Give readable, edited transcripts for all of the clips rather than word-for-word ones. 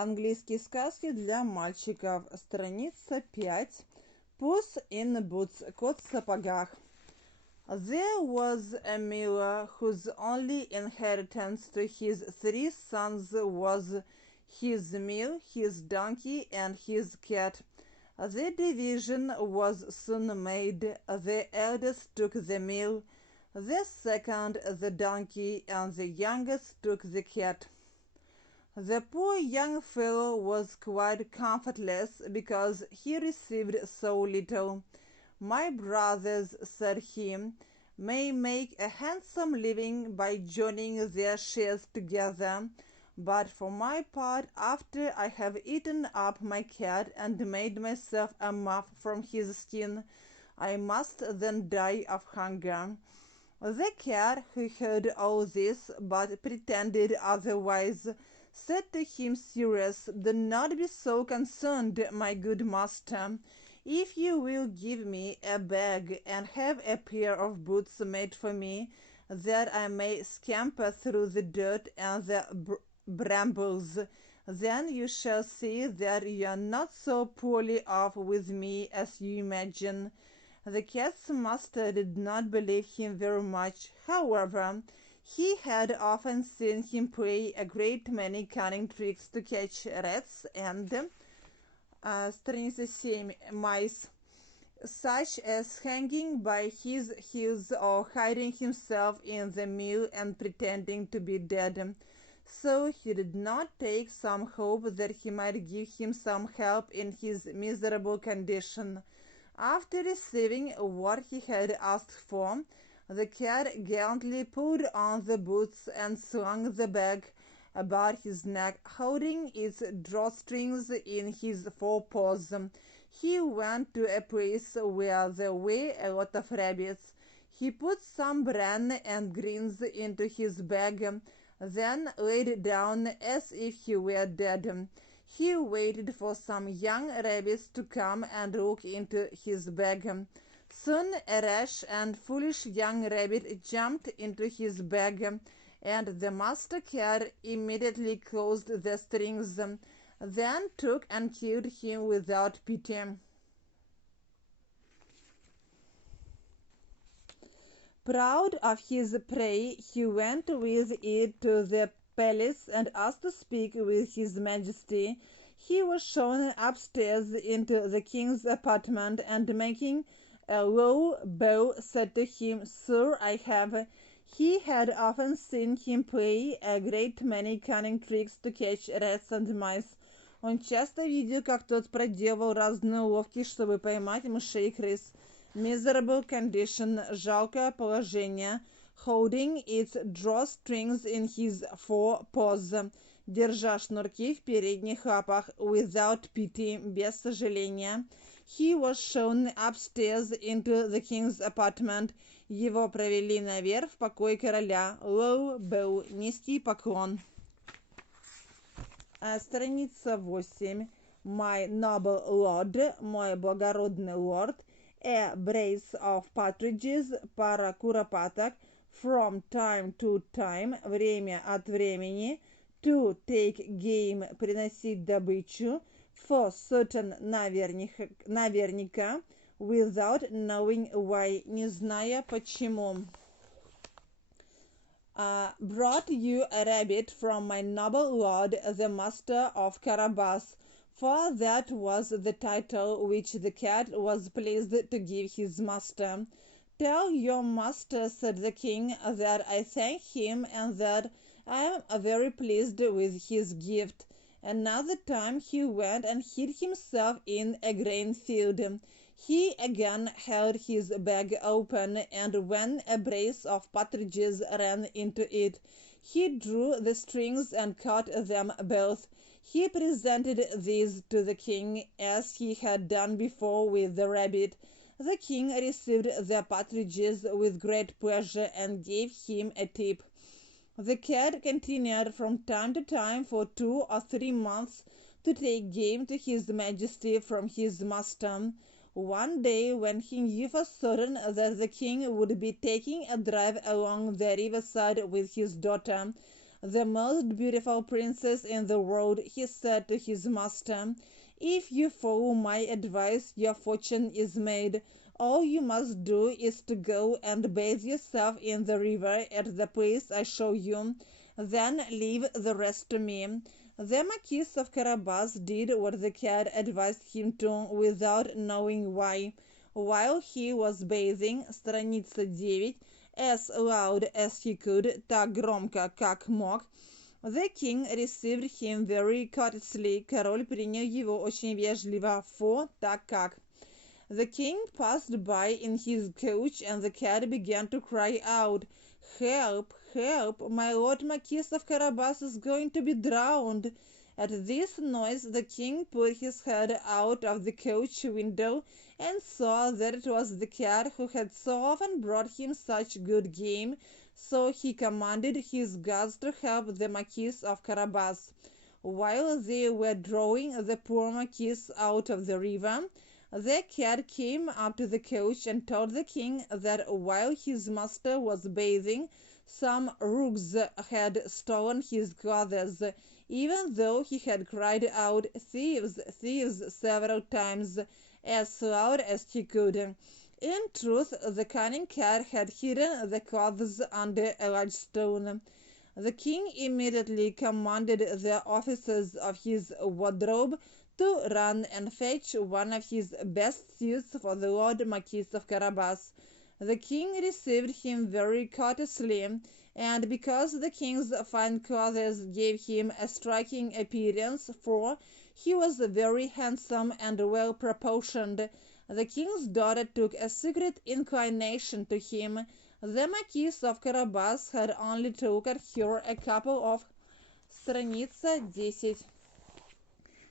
Английские сказки для мальчиков. Страница 5. Puss in Boots. Кот в сапогах. There was a miller whose only inheritance to his 3 sons was his mill, his donkey, and his cat. The division was soon made. The eldest took the mill, the second the donkey, and the youngest took the cat. The poor young fellow was quite comfortless because he received so little. "My brothers," said he, "may make a handsome living by joining their shares together, but for my part, after I have eaten up my cat and made myself a muff from his skin, I must then die of hunger." The cat, who heard all this but pretended otherwise, said to him serious, "Do not be so concerned, my good master. If you will give me a bag and have a pair of boots made for me, that I may scamper through the dirt and the brambles, then you shall see that you are not so poorly off with me as you imagine." The cat's master did not believe him very much. However, he had often seen him play a great many cunning tricks to catch rats and страница 7, mice, such as hanging by his heels or hiding himself in the mill and pretending to be dead. So he did not take some hope that he might give him some help in his miserable condition. After receiving what he had asked for, the cat gallantly pulled on the boots and slung the bag about his neck, holding its drawstrings in his forepaws. He went to a place where there were a lot of rabbits. He put some bran and greens into his bag, then laid down as if he were dead. He waited for some young rabbits to come and look into his bag. Soon a rash and foolish young rabbit jumped into his bag, and the master cat immediately closed the strings, then took and killed him without pity. Proud of his prey, he went with it to the palace and asked to speak with his majesty. He was shown upstairs into the king's apartment, and making a low bow, said to him, "Sir, I have." He had often seen him play a great many cunning tricks to catch rats and mice. Он часто видел, как тот проделывал разные уловки, чтобы поймать мышей и крыс. Miserable condition, жалкое положение. Holding its drawstrings in his forepaws, держа шнурки в передних лапах. Without pity, без сожаления. He was shown upstairs into the king's apartment. Его провели наверх в покой короля. Low bow, низкий поклон. Страница 8. My noble lord, мой благородный лорд. A brace of partridges, пара куропаток. From time to time, время от времени. To take game, приносить добычу. For certain, наверняка. Without knowing why, не зная почему. Brought you a rabbit from my noble lord, the master of Carabas, for that was the title which the cat was pleased to give his master. Tell your master, said the king, that I thank him and that I am very pleased with his gift. Another time he went and hid himself in a grain field. He again held his bag open, and when a brace of partridges ran into it, he drew the strings and caught them both. He presented these to the king, as he had done before with the rabbit. The king received the partridges with great pleasure and gave him a tip. The cat continued from time to time for 2 or 3 months to take game to his majesty from his master. One day, when he knew for certain that the king would be taking a drive along the riverside with his daughter, the most beautiful princess in the world, he said to his master. If you follow my advice, your fortune is made. All you must do is to go and bathe yourself in the river at the place I show you. Then leave the rest to me. The Marquis of Carabas did what the cat advised him to, without knowing why. While he was bathing, страница 9, as loud as he could, так громко, как мог, the king received him very courteously. Король принял его очень вежливо, for, так как. The king passed by in his coach, and the cat began to cry out, "Help, help, my lord Marquis of Carabas is going to be drowned." At this noise the king put his head out of the coach window and saw that it was the cat who had so often brought him such good game, so he commanded his guards to help the Marquis of Carabas. While they were drawing the poor Marquis out of the river, the cat came up to the coach and told the king that while his master was bathing, some rogues had stolen his clothes, even though he had cried out, "Thieves, thieves," several times, as loud as he could. In truth, the cunning cat had hidden the clothes under a large stone. The king immediately commanded the officers of his wardrobe to run and fetch one of his best suits for the Lord Marquis of Carabas. The king received him very courteously, and because the king's fine clothes gave him a striking appearance, for he was very handsome and well proportioned, the king's daughter took a secret inclination to him. The Marquis of Carabas had only to look at her a couple of... Страница 10.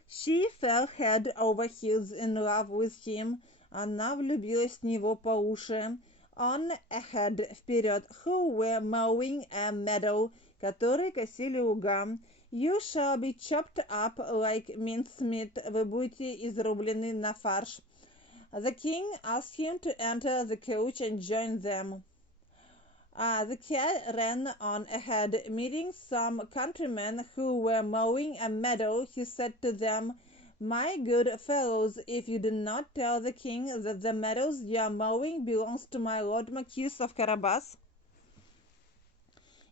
She fell head over heels in love with him. Она влюбилась в него по уши. On ahead, вперед, who were mowing a meadow, которые косили луга. You shall be chopped up like mincemeat. Вы будете изрублены на фарш. The king asked him to enter the coach and join them. The cat ran on ahead. Meeting some countrymen who were mowing a meadow, he said to them, "My good fellows, if you do not tell the king that the meadows you are mowing belongs to my lord Marquis of Carabas,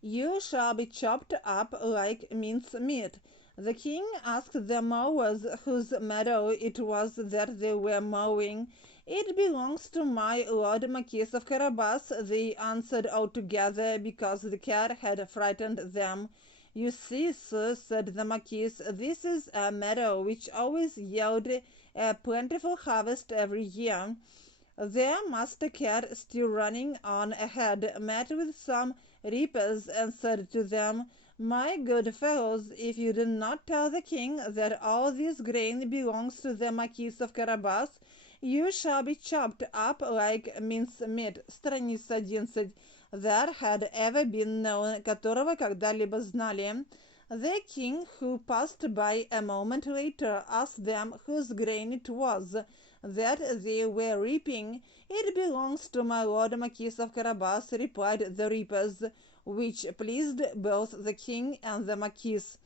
you shall be chopped up like mincemeat." The king asked the mowers whose meadow it was that they were mowing. "It belongs to my lord Marquis of Carabas," they answered all together, because the cat had frightened them. "You see, sir," said the Marquis, "this is a meadow which always yielded a plentiful harvest every year." Their master cat, still running on ahead, met with some reapers and said to them, "My good fellows, if you do not tell the king that all this grain belongs to the Marquis of Carabas, you shall be chopped up like mincemeat." Страница 11. That had ever been known, которого когда-либо знали. The king, who passed by a moment later, asked them whose grain it was that they were reaping. "It belongs to my lord Marquis of Carabas," replied the reapers, which pleased both the king and the Marquis.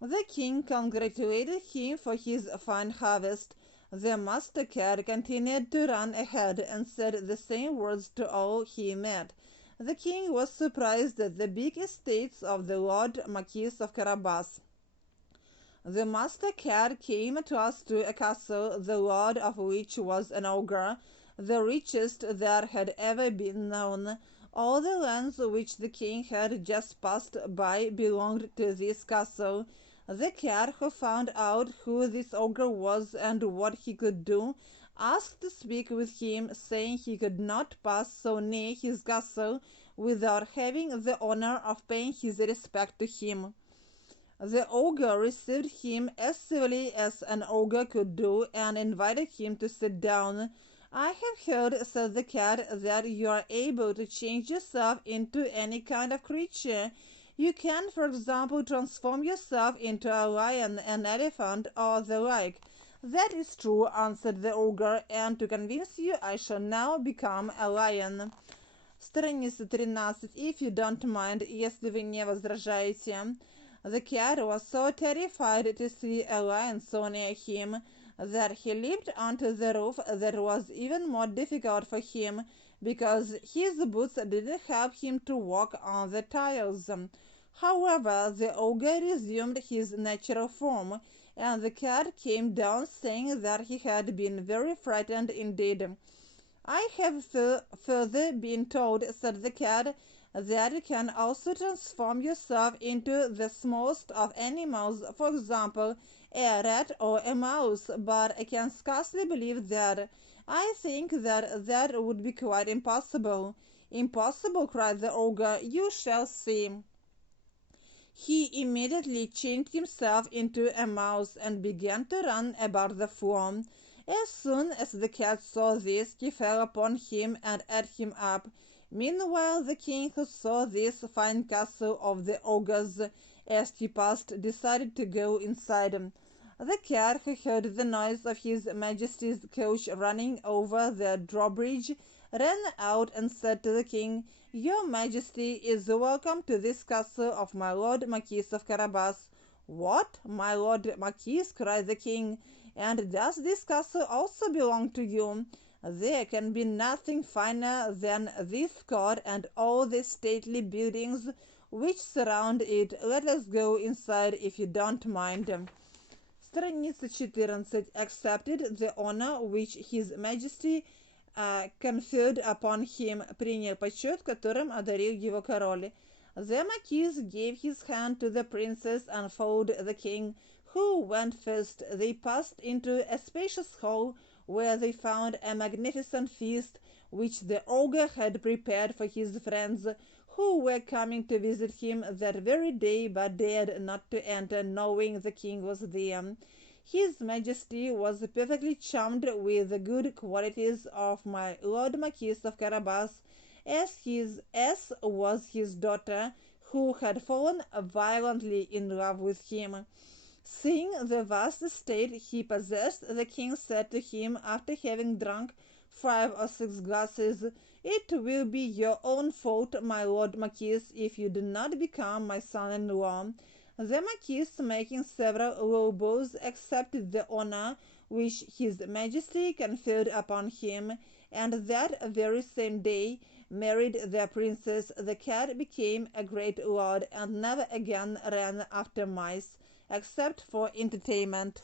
The king congratulated him for his fine harvest. The master cat continued to run ahead and said the same words to all he met. The king was surprised at the big estates of the lord Marquis of Carabas. The master cat came at last to a castle, the lord of which was an ogre, the richest that had ever been known. All the lands which the king had just passed by belonged to this castle. The cat, who found out who this ogre was and what he could do, asked to speak with him, saying he could not pass so near his castle without having the honor of paying his respect to him. The ogre received him as civilly as an ogre could do, and invited him to sit down. "I have heard," said the cat, "that you are able to change yourself into any kind of creature. You can, for example, transform yourself into a lion, an elephant, or the like." "That is true," answered the ogre, "and to convince you I shall now become a lion." Страница 13. If you don't mind, если вы не возражаете. The cat was so terrified to see a lion so near him that he leaped onto the roof. That was even more difficult for him because his boots didn't help him to walk on the tiles. However, the ogre resumed his natural form, and the cat came down saying that he had been very frightened indeed. I have further been told, said the cat, that you can also transform yourself into the smallest of animals, for example, a rat or a mouse, but I can scarcely believe that. I think that would be quite impossible. Impossible, cried the ogre. You shall see. He immediately changed himself into a mouse and began to run about the floor. As soon as the cat saw this, he fell upon him and ate him up. Meanwhile, the king, who saw this fine castle of the ogres as he passed, decided to go inside. The cat, who heard the noise of his majesty's coach running over the drawbridge, ran out and said to the king, "Your majesty is welcome to this castle of my lord Marquis of Carabas." "What, my lord Marquis?" cried the king. "And does this castle also belong to you?" "There can be nothing finer than this court and all the stately buildings which surround it. Let us go inside, if you don't mind." Страница 14. Accepted the honor which his majesty conferred upon him. Принял почет, которым одарил его король. The marquis gave his hand to the princess and followed the king, who went first. They passed into a spacious hall, where they found a magnificent feast which the ogre had prepared for his friends, who were coming to visit him that very day, but dared not to enter, knowing the king was there. His majesty was perfectly charmed with the good qualities of my lord Marquis of Carabas, as was his daughter, who had fallen violently in love with him. Seeing the vast estate he possessed, the king said to him, after having drunk 5 or 6 glasses, "It will be your own fault, my lord Marquis, if you do not become my son-in-law." The Marquis, making several low bows, accepted the honor which his majesty conferred upon him, and that very same day married their princess. The cat became a great lord, and never again ran after mice, except for entertainment.